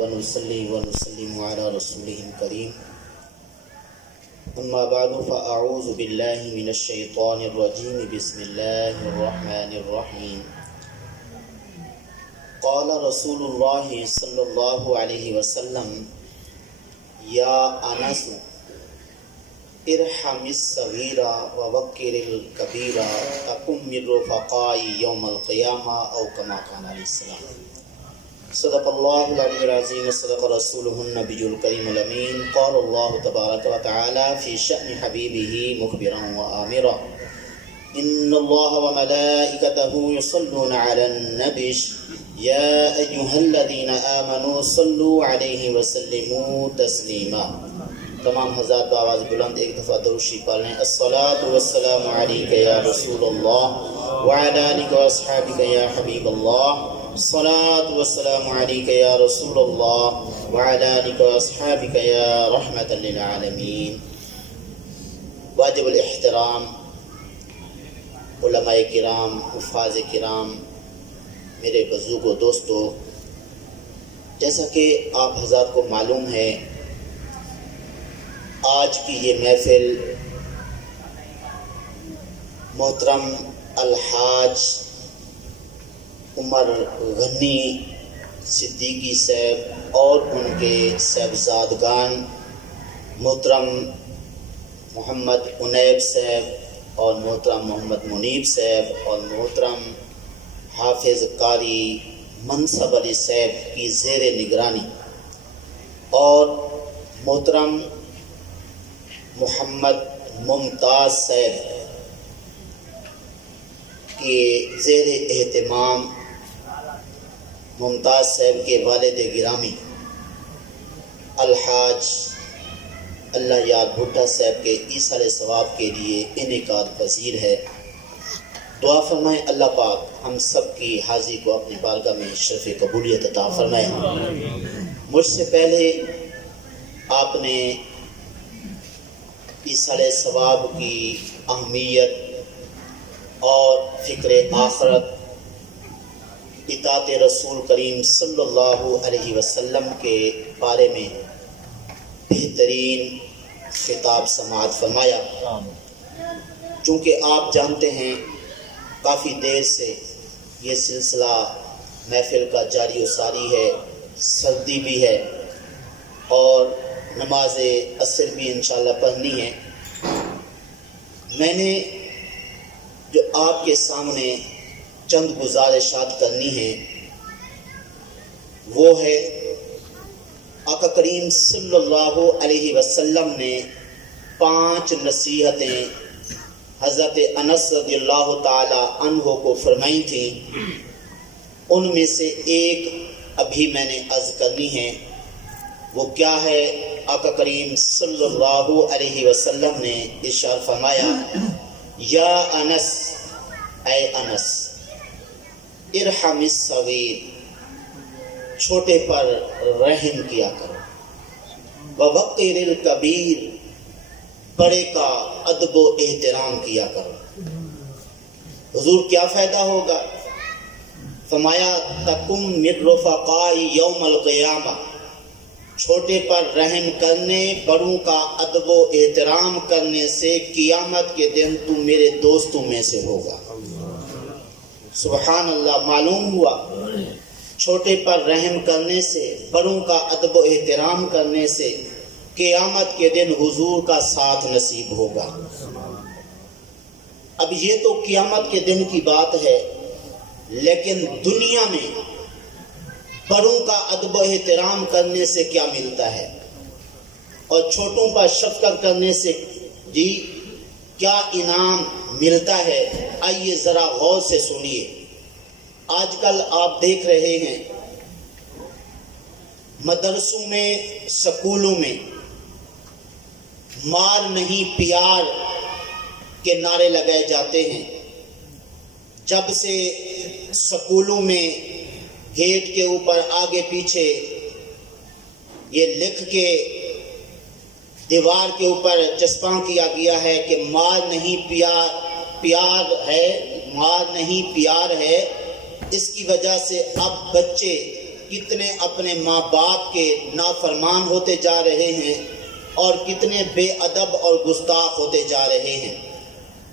ونصلي ونسلم على رسوله الكريم أما بعد فأعوذ بالله من الشيطان الرجيم بسم الله الرحمن الرحيم قال رسول الله صلى الله عليه وسلم يا أنس ارحم الصغير ووقر الكبير تكن من رفقاء يوم القيامة أو كما قال عليه السلام. صدق الله العلي العظيم وصدق رسوله النبي الكريم الأمين. قال الله تبارك وتعالى في شأن حبيبه مخبرا وآمرا إن الله وملائكته يصلون على النبي يا أيها الذين آمنوا صلوا عليه وسلموا تسليما. تمام حضرات بآواز بلند ایک دفعہ درود شریف پڑھ لیں. الصلاۃ والسلام علیک یا رسول اللہ وعلی آلک واصحابک یا حبیب اللہ. الصلاۃ والسلام علیک یا رسول اللہ وعلی آلک واصحابک یا رحمۃ للعالمین. واجب الاحترام علماء کرام، حفاظ کرام، میرے بزرگ و دوستو، جیسا کہ آپ حضرات کو معلوم ہے آج کی یہ محفل محترم الحاج عمر غنی صدیقی صاحب اور ان کے صاحبزادگان محترم محمد عنیب صاحب اور محترم محمد منیب صاحب اور محترم حافظ قاری منصب علی صاحب کی زیر نگرانی اور محترم محمد ممتاز صاحب کے زیر اہتمام ممتاز صاحب کے والد گرامی الحاج اللہ یار بھٹا صاحب کے ایصال ثواب کے لیے انعقاد پذیر ہے. دعا فرمائیں اللہ پاک ہم سب کی حاضری کو اپنی بارگاہ میں شرف قبولیت عطا فرمائے. مجھ سے پہلے آپ نے ایصال ثواب کی اہمیت اور فکر آخرت، اطاعت رسول کریم صلی اللہ علیہ وسلم کے بارے میں بہترین خطاب سماعت فرمایا. چونکہ آپ جانتے ہیں کافی دیر سے یہ سلسلہ محفل کا جاری و ساری ہے، سردی بھی ہے اور نماز عصر بھی انشاءاللہ پڑھنی ہے. میں نے جو آپ کے سامنے چند گزارشات کرنی ہیں وہ ہے آقا کریم صلی اللہ علیہ وسلم نے 5 نصیحتیں حضرت انس رضی اللہ تعالی عنہ کو فرمائی تھیں. ان میں سے ایک ابھی میں نے عرض کرنی ہے. وہ کیا ہے؟ آقا کریم صلی اللہ علیہ وسلم نے ارشاد فرمایا یا انس، اے انس، ارحم الصغیر، چھوٹے پر رحم کیا کرو، ووقر الکبیر، بڑے کا ادب و احترام کیا کرو. حضور کیا فائدہ ہوگا؟ فرمایا تکم من رفقاء یوم القیامہ، چھوٹے پر رحم کرنے، بڑوں کا ادب و احترام کرنے سے قیامت کے دن تم میرے دوستوں میں سے ہوگا. سبحان اللہ. معلوم ہوا چھوٹے پر رحم کرنے سے، بڑوں کا ادب و احترام کرنے سے قیامت کے دن حضور کا ساتھ نصیب ہوگا. اب یہ تو قیامت کے دن کی بات ہے، لیکن دنیا میں بڑوں کا ادب و احترام کرنے سے کیا ملتا ہے اور چھوٹوں پر شفقت کرنے سے جی کیا انعام ملتا ہے؟ آئیے ذرا غور سے سنیے. آج کل آپ دیکھ رہے ہیں مدرسوں میں، سکولوں میں مار نہیں پیار کے نعرے لگائے جاتے ہیں. جب سے سکولوں میں گیٹ کے اوپر آگے پیچھے یہ لکھ کے دیوار کے اوپر چسپاں کیا گیا ہے کہ مار نہیں پیار ہے، مار نہیں پیار ہے، اس کی وجہ سے اب بچے کتنے اپنے ماں باپ کے نافرمان ہوتے جا رہے ہیں اور کتنے بے ادب اور گستاخ ہوتے جا رہے ہیں۔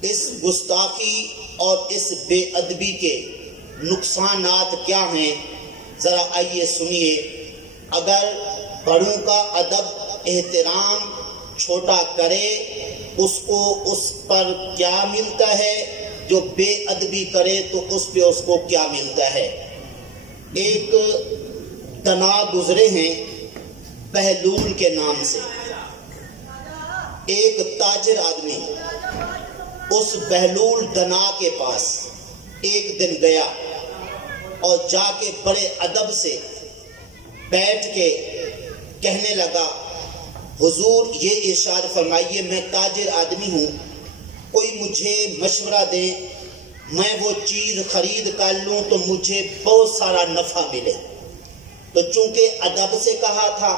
اس گستاخی اور اس بے ادبی کے نقصانات کیا ہیں، ذرا آئیے سنیے۔ اگر بڑوں کا ادب احترام چھوٹا کرے اس کو اس پر کیا ملتا ہے، جو بے ادبی کرے تو اس پہ اس کو کیا ملتا ہے۔ ایک دنا گزرے ہیں بہلول کے نام سے، ایک تاجر آدمی اس بہلول دنا کے پاس ایک دن گیا اور جا کے بڑے ادب سے بیٹھ کے کہنے لگا، حضور یہ ارشاد فرمائیے میں تاجر آدمی ہوں، کوئی مجھے مشورہ دے، میں وہ چیز خرید کر لوں تو مجھے بہت سارا نفع ملے۔ تو چونکہ ادب سے کہا تھا،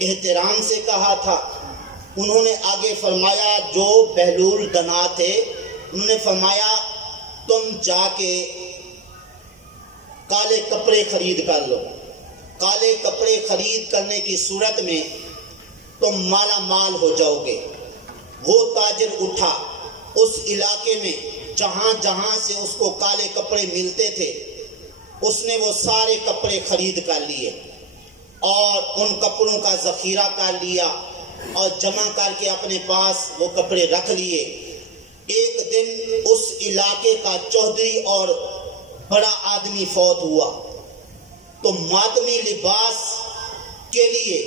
احترام سے کہا تھا، انہوں نے آگے فرمایا، جو بہلول دنا تھے انہوں نے فرمایا تم جا کے کالے کپڑے خرید کر لو، کالے کپڑے خرید کرنے کی صورت میں تم مالا مال ہو جاؤ گے۔ وہ تاجر اٹھا، اس علاقے میں جہاں جہاں سے اس کو کالے کپڑے ملتے تھے اس نے وہ سارے کپڑے خرید کر لیے اور ان کپڑوں کا ذخیرہ کر لیا اور جمع کر کے اپنے پاس وہ کپڑے رکھ لیے۔ ایک دن اس علاقے کا چودھری اور بڑا آدمی فوت ہوا تو ماتمی لباس کے لیے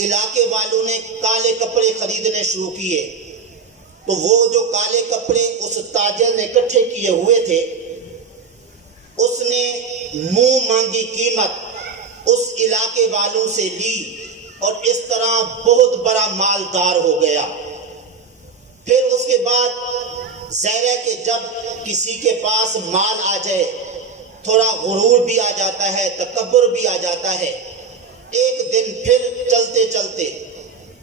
علاقے والوں نے کالے کپڑے خریدنے شروع کیے۔ تو وہ جو کالے کپڑے اس تاجر نے اکٹھے کیے ہوئے تھے اس نے منہ مانگی قیمت اس علاقے والوں سے لی اور اس طرح بہت بڑا مالدار ہو گیا۔ پھر اس کے بعد ظاہر ہے کہ جب کسی کے پاس مال آ جائے تھوڑا غرور بھی آ جاتا ہے، تکبر بھی آ جاتا ہے۔ ایک دن پھر چلتے چلتے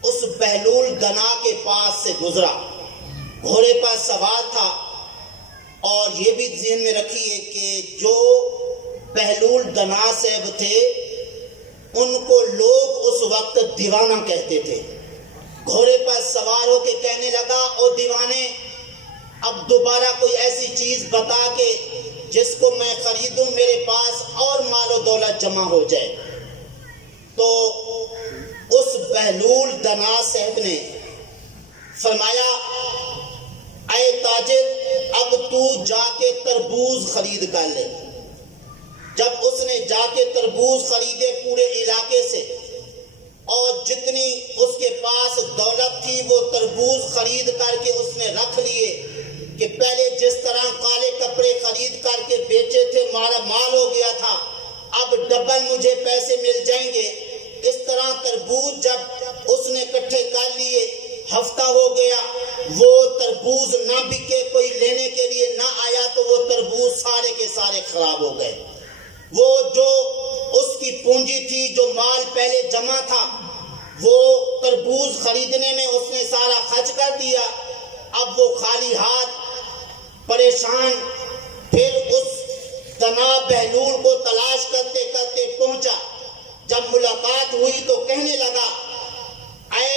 اس بہلول دنا کے پاس سے گزرا، گھوڑے پر سوار تھا، اور یہ بھی ذہن میں رکھیے کہ جو بہلول دنا صاحب تھے ان کو لوگ اس وقت دیوانہ کہتے تھے۔ گھوڑے پر سوار ہو کے کہنے لگا، او دیوانے اب دوبارہ کوئی ایسی چیز بتا کے جس کو میں خریدوں میرے پاس اور مال و دولت جمع ہو جائے۔ تو اس بہلول دنا صاحب نے فرمایا، اے تاجر اب تو جا کے تربوز خرید کر لے۔ جب اس نے جا کے تربوز خریدے پورے علاقے سے اور جتنی اس کے پاس دولت تھی وہ تربوز خرید کر کے اس نے رکھ لیے کہ پہلے جس طرح کالے کپڑے خرید کر کے بیچے تھے مارا مال ہو گیا تھا، اب ڈبل مجھے پیسے مل جائیں گے۔ اس طرح تربوز جب اس نے اکٹھے کر لیے، ہفتہ ہو گیا، وہ تربوز نہ بکے، کوئی لینے کے لیے نہ آیا تو وہ تربوز سارے کے سارے خراب ہو گئے۔ وہ جو اس کی پونجی تھی، جو مال پہلے جمع تھا، وہ تربوز خریدنے میں اس نے سارا خرچ کر دیا۔ اب وہ خالی ہاتھ پریشان پھر اس دنا بہلول کو تلاش کرتے کرتے پہنچا۔ جب ملاقات ہوئی تو کہنے لگا، اے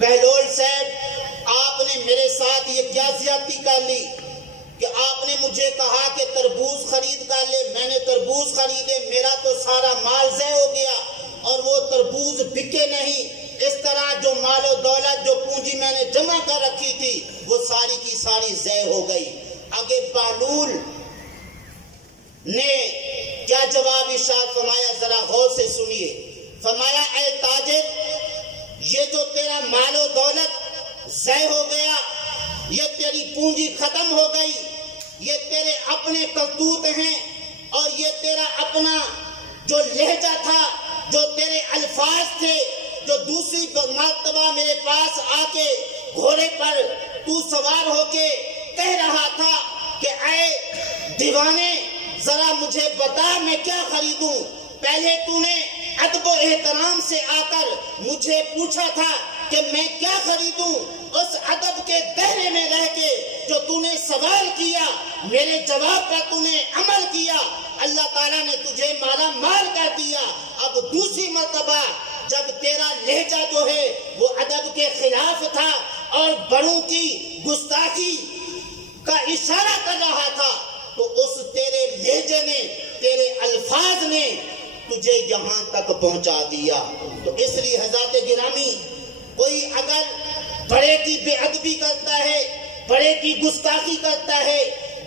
بہلول صاحب آپ نے میرے ساتھ یہ کیا زیادتی کر لی کہ آپ نے مجھے کہا کہ تربوز خرید کر لے، میں نے تربوز خریدے، میرا تو سارا مال ضائع ہو گیا اور وہ تربوز بکے نہیں۔ اس طرح جو مال و دولت جو پونجی میں نے جمع کر رکھی تھی وہ ساری کی ساری ضائع ہو گئی۔ آگے بہلول نے کیا جواب ارشاد فرمایا، ذرا غور سے سنیے۔ فرمایا، اے تاجر یہ جو تیرا مال و دولت ضائع ہو گیا، یہ تیری پونجی ختم ہو گئی، یہ تیرے اپنے کرتوت ہیں اور یہ تیرا اپنا جو لہجہ تھا، جو تیرے الفاظ تھے، جو دوسری مرتبہ میرے پاس آ کے گھوڑے پر تو سوار ہو کے کہہ رہا تھا کہ اے دیوانے ذرا مجھے بتا میں کیا خریدوں۔ پہلے تو نے ادب و احترام سے آ کر مجھے پوچھا تھا کہ میں کیا خریدوں، اس ادب کے دائرے میں رہ کے جو تو نے سوال کیا، میرے جواب پر تو نے عمل کیا، اللہ تعالیٰ نے تجھے مالا مال کر دیا، اب دوسری مرتبہ جب تیرا لہجہ جو ہے وہ ادب کے خلاف تھا اور بڑوں کی گستاخی کا اشارہ کر رہا تھا، تو اس تیرے لہجے نے، تیرے الفاظ نے تجھے یہاں تک پہنچا دیا۔ تو اس لیے حضرات گرامی، کوئی اگر بڑے کی بے ادبی کرتا ہے، بڑے کی گستاخی کرتا ہے،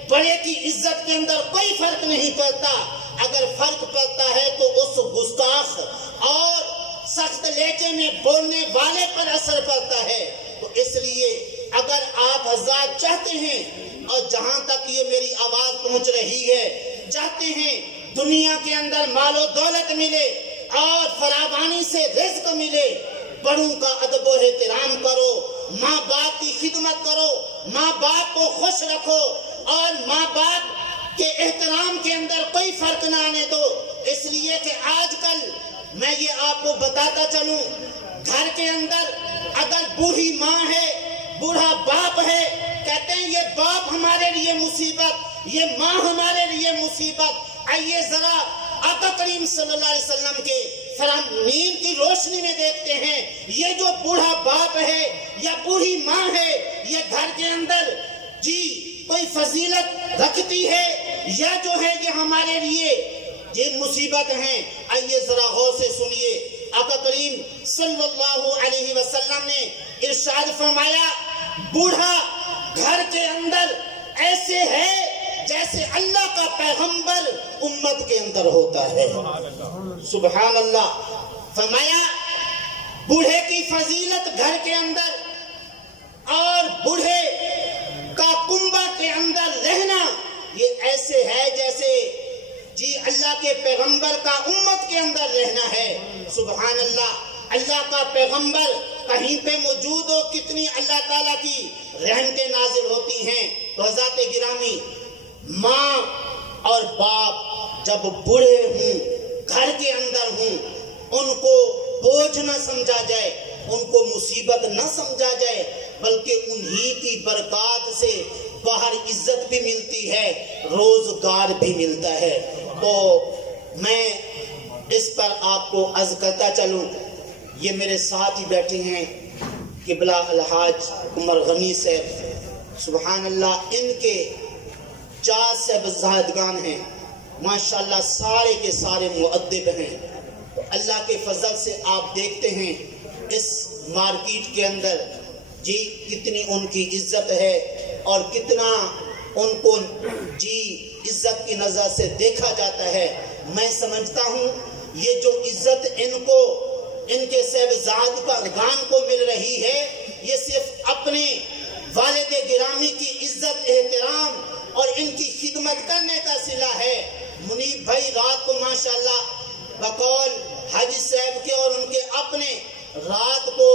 بڑے کی عزت کے اندر کوئی فرق نہیں پڑتا، اگر فرق پڑتا ہے تو اس گستاخ اور سخت لہجے میں بولنے والے پر اثر پڑتا ہے۔ تو اس لیے اگر آپ حضرات چاہتے ہیں، اور جہاں تک یہ میری آواز پہنچ رہی ہے، چاہتے ہیں دنیا کے اندر مال و دولت ملے اور فراوانی سے رزق ملے، بڑوں کا ادب و احترام کرو، ماں باپ کی خدمت کرو، ماں باپ کو خوش رکھو، اور ماں باپ کے احترام کے اندر کوئی فرق نہ آنے دو۔ اس لیے کہ آج کل میں یہ آپ کو بتاتا چلوں، گھر کے اندر اگر بوڑھی ماں ہے، بوڑھا باپ ہے، کہتے ہیں یہ باپ ہمارے لیے مصیبت، یہ ماں ہمارے لیے مصیبت۔ آئیے ذرا آقا کریم صلی اللہ علیہ وسلم کے فرامین کی روشنی میں دیکھتے ہیں، یہ جو بوڑھا باپ ہے یا بوڑھی ماں ہے، یہ گھر کے اندر کوئی فضیلت رکھتی ہے یا جو ہے یہ ہمارے لیے یہ مصیبت ہیں؟ آئیے ذرا غور سے سنیے، آقا کریم صلی اللہ علیہ وسلم نے ارشاد فرمایا، بوڑھا گھر کے اندر ایسے ہے جیسے اللہ کا پیغمبر امت کے اندر ہوتا ہے۔ سبحان اللہ۔ فرمایا بوڑھے کی فضیلت گھر کے اندر اور بوڑھے کا کنبہ کے اندر رہنا یہ ایسے ہے جیسے اللہ کے پیغمبر کا امت کے اندر رہنا ہے۔ سبحان اللہ۔ اللہ کا پیغمبر کہیں پہ موجود ہو، کتنی اللہ تعالیٰ کی رحمتیں نازل ہوتی ہیں۔ تو حضرات گرامی، ماں اور باپ جب بوڑھے ہوں، گھر کے اندر ہوں، ان کو بوجھ نہ سمجھا جائے، ان کو مصیبت نہ سمجھا جائے، بلکہ انہی کی برکات سے باہر عزت بھی ملتی ہے، روزگار بھی ملتا ہے۔ تو میں اس پر آپ کو عرض کرتا چلوں، یہ میرے ساتھ ہی بیٹھے ہیں قبلہ الحاج عمر غنی صاحب، سبحان اللہ، ان کے 4 صاحبزادگان ہیں، ماشاءاللہ سارے کے سارے مؤدب ہیں۔ اللہ کے فضل سے آپ دیکھتے ہیں اس مارکیٹ کے اندر کتنی ان کی عزت ہے اور کتنا ان کو عزت کی نظر سے دیکھا جاتا ہے۔ میں سمجھتا ہوں یہ جو عزت ان کو، ان کے صاحبزادگان کو مل رہی ہے، یہ صرف اپنے والد گرامی کی عزت احترام اور ان کی خدمت کرنے کا صلہ ہے۔ منیب بھائی رات کو ماشاءاللہ بقول حاجی صاحب کے اور ان کے اپنے رات کو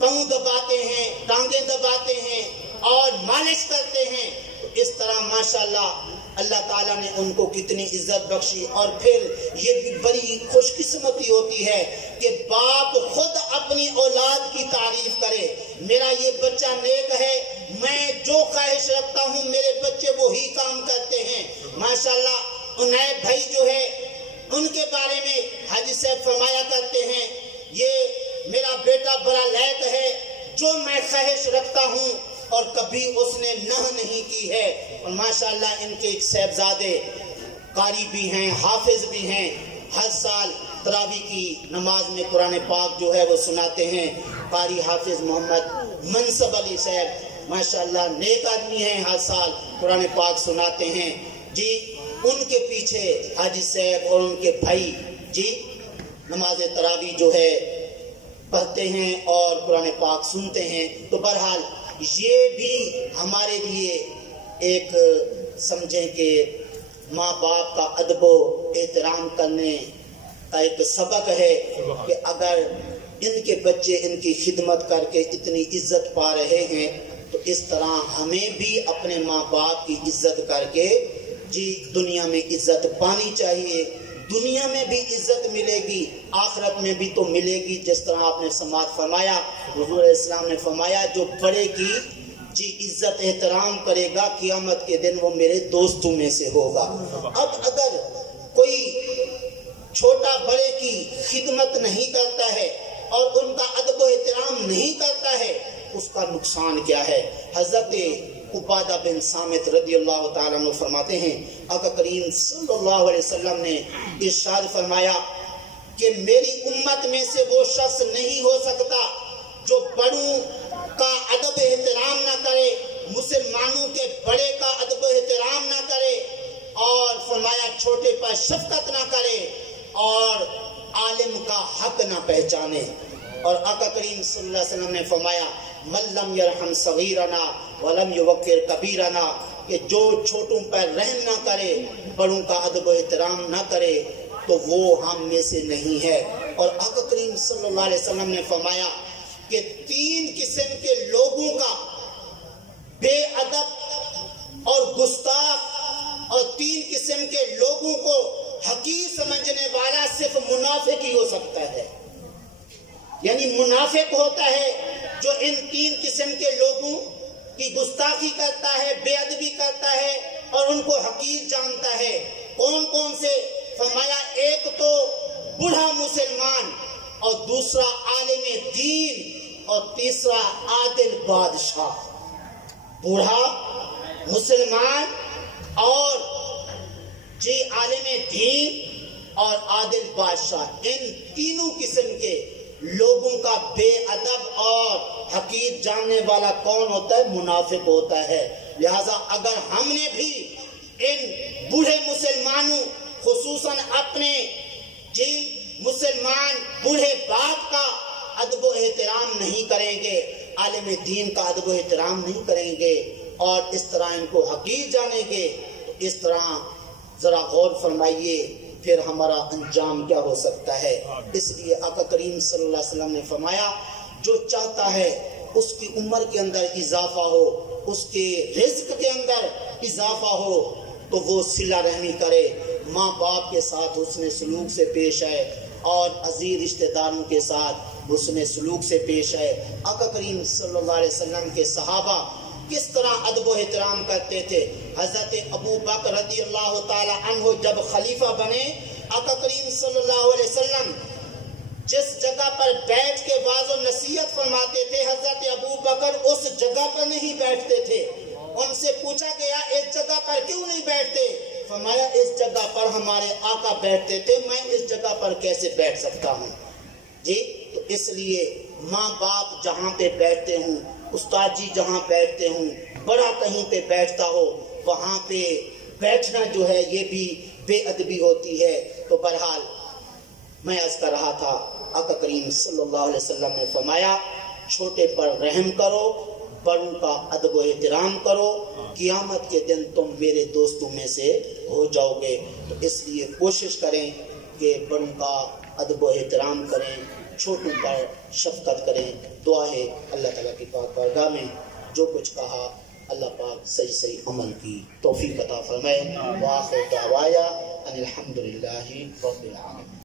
پاؤں دباتے ہیں، ٹانگیں دباتے ہیں اور مالش کرتے ہیں۔ اس طرح ماشاءاللہ اللہ تعالیٰ نے ان کو کتنی عزت بخشی۔ اور پھر یہ بھی بڑی خوش قسمتی ہوتی ہے کہ باپ خود اپنی اولاد کی تعریف کرے، میرا یہ بچہ نیک ہے، میں جو خواہش رکھتا ہوں میرے بچے وہی کام کرتے ہیں۔ ماشاءاللہ عنایت بھائی جو ہے ان کے بارے میں حاجی صاحب فرمایا کرتے ہیں، یہ میرا بیٹا بڑا لائق ہے، جو میں خواہش رکھتا ہوں اور کبھی اس نے نہ نہیں کی ہے۔ اور ماشاءاللہ ان کے ایک صاحبزادے قاری بھی ہیں، حافظ بھی ہیں، ہر سال تراویح کی نماز میں قرآن پاک جو ہے وہ سناتے ہیں۔ قاری حافظ محمد منصب علی صاحب ماشاءاللہ نیک آدمی ہیں، ہر سال قرآن پاک سناتے ہیں۔ ان کے پیچھے حاجی صاحب اور ان کے بھائی نماز تراویح جو ہے پڑھتے ہیں اور قرآن پاک سنتے ہیں۔ تو بہرحال یہ بھی ہمارے لیے ایک سمجھیں کہ ماں باپ کا ادب و احترام کرنے کا ایک سبق ہے کہ اگر ان کے بچے ان کی خدمت کر کے اتنی عزت پا رہے ہیں تو اس طرح ہمیں بھی اپنے ماں باپ کی عزت کر کے دنیا میں عزت پانی چاہیے۔ دنیا میں بھی عزت ملے گی، آخرت میں بھی تو ملے گی، جس طرح آپ نے سماعت فرمایا، حضور اسلام نے فرمایا جو بڑے کی جی عزت احترام کرے گا قیامت کے دن وہ میرے دوستوں میں سے ہوگا۔ اب اگر کوئی چھوٹا بڑے کی خدمت نہیں کرتا ہے اور ان کا ادب و احترام نہیں کرتا ہے اس کا نقصان کیا ہے؟ حضرت عبادہ بن صامت رضی اللہ تعالیٰ عنہ فرماتے ہیں آقا کریم صلی اللہ علیہ وسلم نے ارشاد فرمایا کہ میری امت میں سے وہ شخص نہیں ہو سکتا جو بڑوں کا ادب احترام نہ کرے، مسلمانوں کے بڑے کا ادب احترام نہ کرے، اور فرمایا چھوٹے پر شفقت نہ کرے، اور عالم کا حق نہ پہچانے۔ اور آقا کریم صلی اللہ علیہ وسلم نے فرمایا من لم یرحم صغیرنا ولم یوقر کبیرنا، کہ جو چھوٹوں پر رحم نہ کرے، بڑوں کا ادب و احترام نہ کرے تو وہ ہم میں سے نہیں ہے۔ اور آقا کریم صلی اللہ علیہ وسلم نے فرمایا کہ 3 قسم کے لوگوں کا بے ادب اور گستاخ اور 3 قسم کے لوگوں کو حقیر سمجھنے والا صرف منافق ہی ہو سکتا ہے۔ یعنی منافق ہوتا ہے جو ان 3 قسم کے لوگوں کی گستاخی کرتا ہے، بے ادبی کرتا ہے اور ان کو حقیر جانتا ہے۔ کون کون سے؟ فرمایا ایک تو بوڑھا مسلمان، اور دوسرا عالم دین، اور تیسرا عادل بادشاہ۔ بوڑھا مسلمان اور جی عالم دین اور عادل بادشاہ، ان تینوں قسم کے لوگوں کا بے ادب اور حقیر جاننے والا کون ہوتا ہے؟ منافق ہوتا ہے۔ لہذا اگر ہم نے بھی ان بوڑھے مسلمانوں خصوصاً اپنے جی مسلمان بوڑھے باپ کا ادب و احترام نہیں کریں گے، عالم دین کا ادب و احترام نہیں کریں گے، اور اس طرح ان کو حقیر جانیں گے، تو اس طرح ذرا غور فرمائیے پھر ہمارا انجام کیا ہو سکتا ہے۔ اس لیے آقا کریم صلی اللہ علیہ وسلم نے فرمایا جو چاہتا ہے اس کی عمر کے اندر اضافہ ہو، اس کے رزق کے اندر اضافہ ہو، تو وہ صلہ رحمی کرے، ماں باپ کے ساتھ حسن سلوک سے پیش آئے، اور عزیز رشتہ داروں کے ساتھ حسن سلوک سے پیش آئے۔ آقا کریم صلی اللہ علیہ وسلم کے صحابہ کس طرح ادب و احترام کرتے تھے؟ حضرت ابو بکر رضی اللہ تعالی عنہ جب خلیفہ بنے، آقا کریم صلی اللہ علیہ وسلم جس جگہ پر بیٹھ کے واعظ و نصیحت فرماتے تھے، حضرت ابو بکر اس جگہ پر نہیں بیٹھتے تھے۔ ان سے پوچھا گیا اس جگہ پر کیوں نہیں بیٹھتے؟ فرمایا اس جگہ پر ہمارے آقا بیٹھتے تھے، میں اس جگہ پر کیسے بیٹھ سکتا ہوں؟ جی تو اس لیے ماں باپ جہاں پہ بیٹھتے ہوں، استاد جی جہاں بیٹھتے ہوں، بڑا کہیں پہ بیٹھتا ہو، وہاں پہ بیٹھنا جو ہے یہ بھی بے ادبی ہوتی ہے۔ تو بہرحال میں عرض کر رہا تھا آقا کریم صلی اللہ علیہ وسلم نے فرمایا چھوٹے پر رحم کرو، بڑوں کا ادب و احترام کرو، قیامت کے دن تم میرے دوستوں میں سے ہو جاؤ گے۔ تو اس لیے کوشش کریں کہ بڑوں کا ادب و احترام کریں، چھوٹوں پر شفقت کریں۔ دعا ہے اللہ تعالیٰ کی پاک بارگاہ میں جو کچھ کہا اللہ پاک صحیح عمل کی توفیق عطا فرمائے۔ وآخر دعوایا ان الحمدللہ رب العالمین۔